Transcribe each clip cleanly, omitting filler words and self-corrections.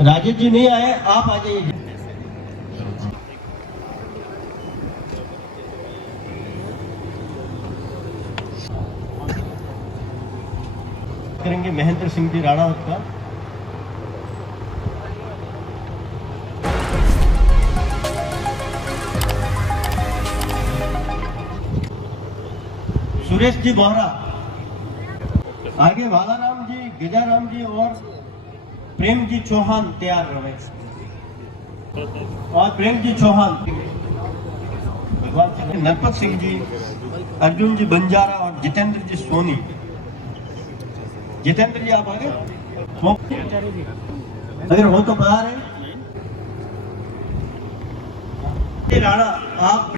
राजेश जी नहीं आए, आप आ जाइए। करेंगे महेंद्र सिंह जी राणावत का। सुरेश जी बोहरा, आगे बालाराम जी, गिजाराम जी और प्रेम जी चौहान तैयार रहे। और प्रेम जी चौहान, भगवान नरपत सिंह जी, अर्जुन जी बंजारा और जितेंद्र जी सोनी। जितेंद्र जी आप आगे अगर हो तो बाहर है। राणा आप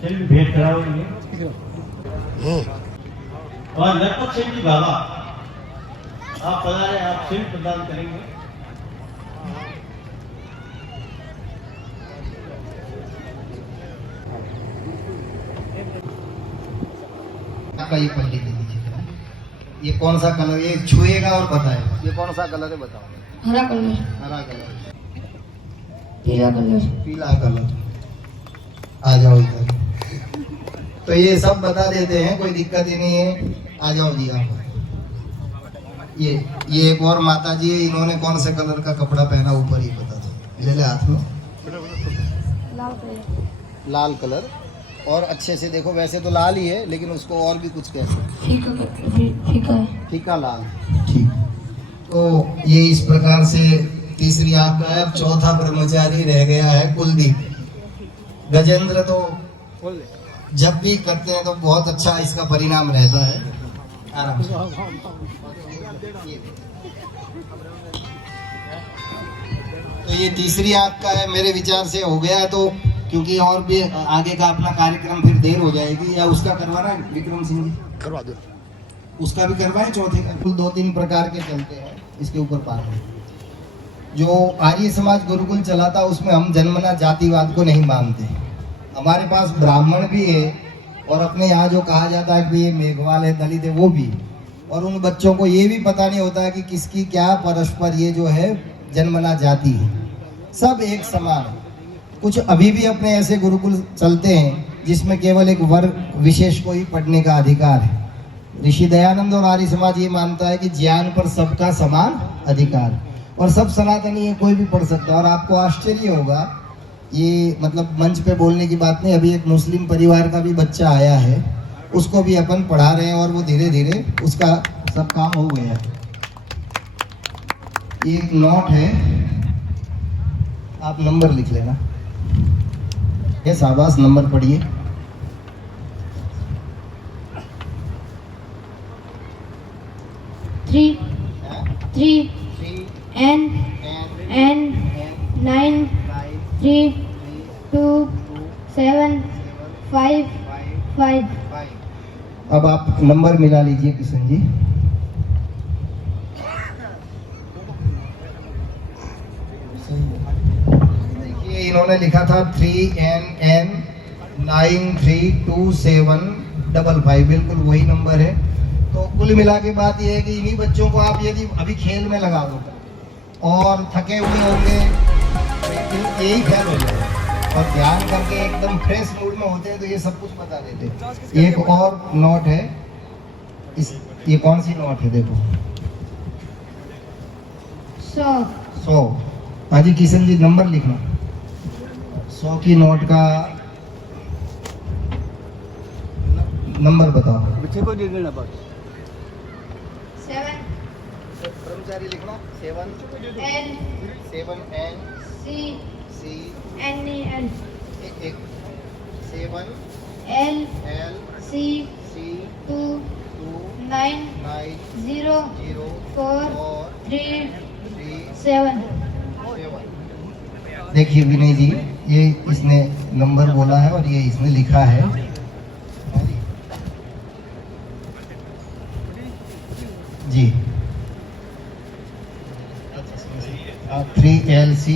सेल्फी भेंट कराओगे। और नरपत सिंह जी बाबा आप पधारे, आप सेल्फी प्रदान करेंगे। आपका ये पल्ली दे दीजिए। ये कौन सा कलर, ये छुएगा और बताएगा ये कौन सा कलर है, बताओ। हरा कलर, हरा कलर, पीला कलर, पीला कलर। आ जाओ इधर। तो ये सब बता देते हैं, कोई दिक्कत ही नहीं है। आ जाओ जी आप। ये एक और माता जी है, इन्होंने कौन से कलर का कपड़ा पहना ऊपर ही बता दो। ले ले हाथ में। लाल कलर, लाल कलर। और अच्छे से देखो, वैसे तो लाल ही है लेकिन उसको और भी कुछ कह सकते हैं। फीका, फीका लाल। ठीक। तो ये इस प्रकार से तीसरी आंख का है। चौथा ब्रह्मचारी रह गया है कुलदीप। गजेंद्र तो जब भी करते हैं तो बहुत अच्छा इसका परिणाम रहता है। आराम से। तो ये तीसरी आंख का है, मेरे विचार से हो गया। तो क्योंकि और भी आगे का अपना कार्यक्रम फिर देर हो जाएगी, या उसका करवाना विक्रम सिंह जी करवा दो। उसका भी करवाए चौथे का। कुल 2-3 प्रकार के चलते हैं इसके ऊपर पाठ। जो आर्य समाज गुरुकुल चलाता उसमें हम जन्मना जातिवाद को नहीं मानते। हमारे पास ब्राह्मण भी है और अपने यहाँ जो कहा जाता है कि ये मेघवाल है, दलित है, वो भी। और उन बच्चों को ये भी पता नहीं होता है कि किसकी क्या परस्पर ये जो है जन्मना जाति है। सब एक समान है। कुछ अभी भी अपने ऐसे गुरुकुल चलते हैं जिसमें केवल एक वर्ग विशेष को ही पढ़ने का अधिकार है। ऋषि दयानंद और आर्य समाज ये मानता है कि ज्ञान पर सबका समान अधिकार, और सब सनातनी है, कोई भी पढ़ सकता है। और आपको आश्चर्य होगा, ये मतलब मंच पे बोलने की बात नहीं, अभी एक मुस्लिम परिवार का भी बच्चा आया है, उसको भी अपन पढ़ा रहे हैं और वो धीरे धीरे उसका सब काम हो गया है। एक नोट है, आप नंबर लिख लेना। ये शाबाश, नंबर पढ़िए। Three N 9 3 2 7 5 5। अब आप नंबर मिला लीजिए किशन जी। देखिए इन्होंने लिखा था 3NN 932755, बिल्कुल वही नंबर है। तो कुल मिला के बात यह है कि इन्हीं बच्चों को आप यदि अभी खेल में लगा दो और थके हुए होंगे तो यही फेल हो जाए, और ध्यान करके एकदम फ्रेश मूड में होते हैं तो ये सब कुछ बता देते हैं। एक और नोट है, ये कौन सी नोट है देखो, 100। हाँ जी किशन जी नंबर लिखना। 100 की नोट का नंबर बताओ। बच्चे को दे देना बस। 7 कर्मचारी लिखना। 7 N 7N C C N E N 7 L L C C 2 2 9 9 0 0 4 4 3 3 7। 7। देखिए विनय जी, ये इसने नंबर बोला है और ये इसने लिखा है। जी 3LC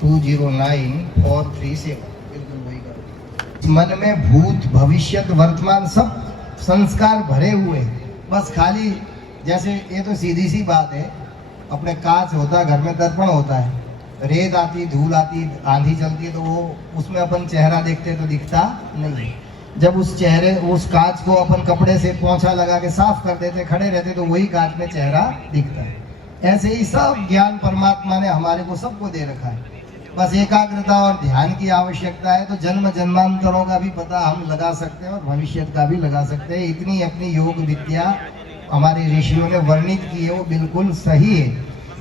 209-437। मन में भूत भविष्यत वर्तमान सब संस्कार भरे हुए, बस खाली जैसे ये तो सीधी सी बात है, अपने कांच होता है, घर में दर्पण होता है, रेत आती, धूल आती, आंधी चलती है तो वो उसमें अपन चेहरा देखते तो दिखता नहीं। जब उस कांच को अपन कपड़े से पोंछा लगा के साफ कर देते, खड़े रहते, तो वही कांच में चेहरा दिखता है। ऐसे ही सब ज्ञान परमात्मा ने हमारे को सबको दे रखा है, बस एकाग्रता और ध्यान की आवश्यकता है। तो जन्म जन्मांतरों का भी पता हम लगा सकते हैं और भविष्य का भी लगा सकते हैं। इतनी अपनी योग विद्या हमारे ऋषियों ने वर्णित की है, वो बिल्कुल सही है।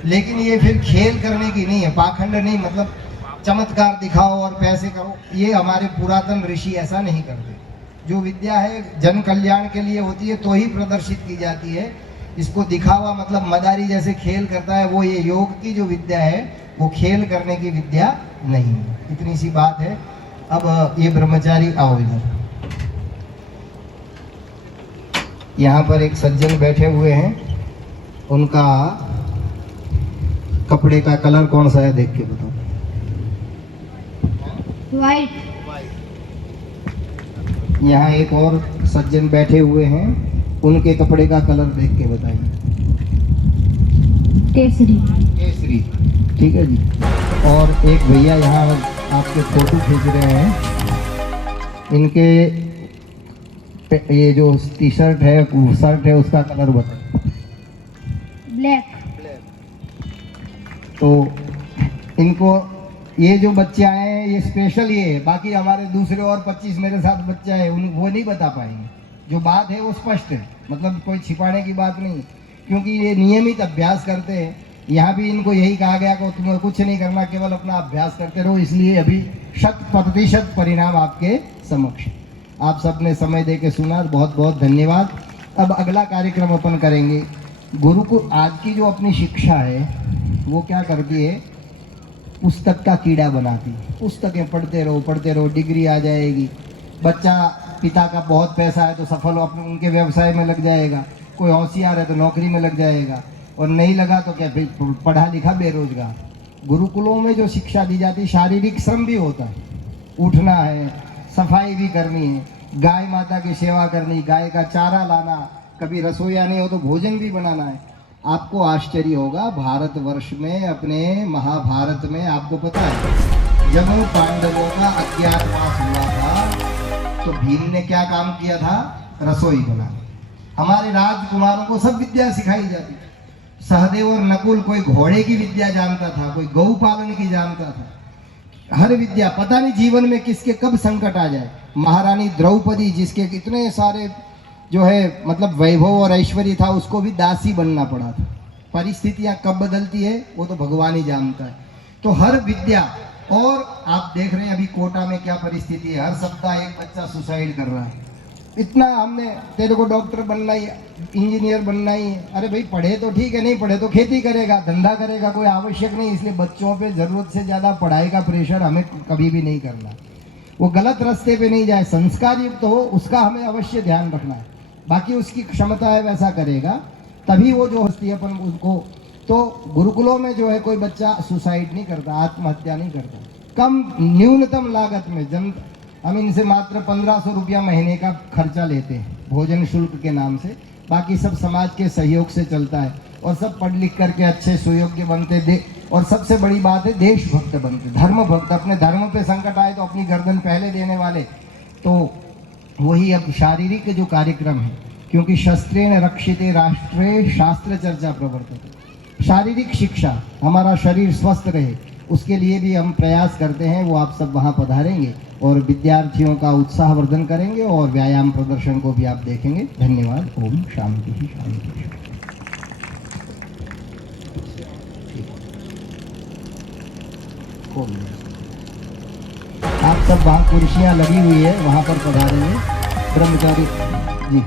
लेकिन ये फिर खेल करने की नहीं है, पाखंड नहीं, मतलब चमत्कार दिखाओ और पैसे करो, ये हमारे पुरातन ऋषि ऐसा नहीं करते। जो विद्या है जन कल्याण के लिए होती है तो ही प्रदर्शित की जाती है। इसको दिखावा मतलब मदारी जैसे खेल करता है, वो ये योग की जो विद्या है वो खेल करने की विद्या नहीं है। इतनी सी बात है। अब ये ब्रह्मचारी आओ इधर। यहाँ पर एक सज्जन बैठे हुए हैं, उनका कपड़े का कलर कौन सा है देख के बताओ। White. यहाँ एक और सज्जन बैठे हुए हैं, उनके कपड़े का कलर देख के बताइए। केसरी. केसरी, ठीक है जी। और एक भैया यहाँ आपके फोटो खींच रहे हैं, इनके ये जो टी शर्ट है शर्ट है उसका कलर बताइए। Black. तो इनको ये जो बच्चे आए हैं ये स्पेशल ये है, बाकी हमारे दूसरे और 25 मेरे साथ बच्चा है वो नहीं बता पाएंगे। जो बात है वो स्पष्ट है, मतलब कोई छिपाने की बात नहीं, क्योंकि ये नियमित अभ्यास करते हैं। यहाँ भी इनको यही कहा गया कि तुम्हें कुछ नहीं करना, केवल अपना अभ्यास करते रहो, इसलिए अभी 100% परिणाम आपके समक्ष। आप सबने समय दे के सुना, बहुत बहुत धन्यवाद। अब अगला कार्यक्रम अपन करेंगे। गुरु को आज की जो अपनी शिक्षा है वो क्या करती है, पुस्तक का कीड़ा बनाती है। पुस्तकें पढ़ते रहो, डिग्री आ जाएगी। बच्चा पिता का बहुत पैसा है तो सफल अपने उनके व्यवसाय में लग जाएगा, कोई होशियार है तो नौकरी में लग जाएगा, और नहीं लगा तो क्या फिर पढ़ा लिखा बेरोजगार। गुरुकुलों में जो शिक्षा दी जाती है, शारीरिक श्रम भी होता है, उठना है, सफाई भी करनी है, गाय माता की सेवा करनी, गाय का चारा लाना, कभी रसोईया नहीं हो तो भोजन भी बनाना है। आपको आश्चर्य होगा, भारतवर्ष में अपने महाभारत में आपको पता है जब पांडवों का अज्ञातवास हुआ था तो भीम ने क्या काम किया था, रसोई बनाना। हमारे राजकुमारों को सब विद्या सिखाई जाती। सहदेव और नकुल कोई घोड़े की विद्या जानता था, कोई गौ पालन की जानता था, हर विद्या। पता नहीं जीवन में किसके कब संकट आ जाए। महारानी द्रौपदी जिसके कितने सारे जो है मतलब वैभव और ऐश्वर्य था, उसको भी दासी बनना पड़ा था। परिस्थितियां कब बदलती है वो तो भगवान ही जानता है। तो हर विद्या, और आप देख रहे हैं अभी कोटा में क्या परिस्थिति है, हर सप्ताह एक बच्चा सुसाइड कर रहा है। इतना हमने, तेरे को डॉक्टर बनना ही, इंजीनियर बनना ही है। अरे भाई पढ़े तो ठीक है, नहीं पढ़े तो खेती करेगा, धंधा करेगा, कोई आवश्यक नहीं। इसलिए बच्चों पे जरूरत से ज़्यादा पढ़ाई का प्रेशर हमें कभी भी नहीं करना। वो गलत रास्ते पे नहीं जाए, संस्कार युक्त हो, उसका हमें अवश्य ध्यान रखना है। बाकी उसकी क्षमता है वैसा करेगा, तभी वो जो हस्ती अपन उसको। तो गुरुकुलों में जो है कोई बच्चा सुसाइड नहीं करता, आत्महत्या नहीं करता। कम न्यूनतम लागत में हम इनसे मात्र 1500 रुपया महीने का खर्चा लेते हैं भोजन शुल्क के नाम से। बाकी सब समाज के सहयोग से चलता है, और सब पढ़ लिख करके अच्छे सुयोग्य बनते, और सबसे बड़ी बात है देशभक्त बनते, धर्म भक्त। अपने धर्म पे संकट आए तो अपनी गर्दन पहले देने वाले। तो वही अब शारीरिक जो कार्यक्रम है, क्योंकि शस्त्रेण रक्षिते राष्ट्रे शास्त्र चर्चा प्रवर्तते। शारीरिक शिक्षा, हमारा शरीर स्वस्थ रहे, उसके लिए भी हम प्रयास करते हैं। वो आप सब वहाँ पधारेंगे और विद्यार्थियों का उत्साहवर्धन करेंगे, और व्यायाम प्रदर्शन को भी आप देखेंगे। धन्यवाद। ओम शांति ही शांति। आप सब वहाँ कुर्सियाँ लगी हुई है, वहाँ पर पधारेंगे। ब्रह्मचारी जी।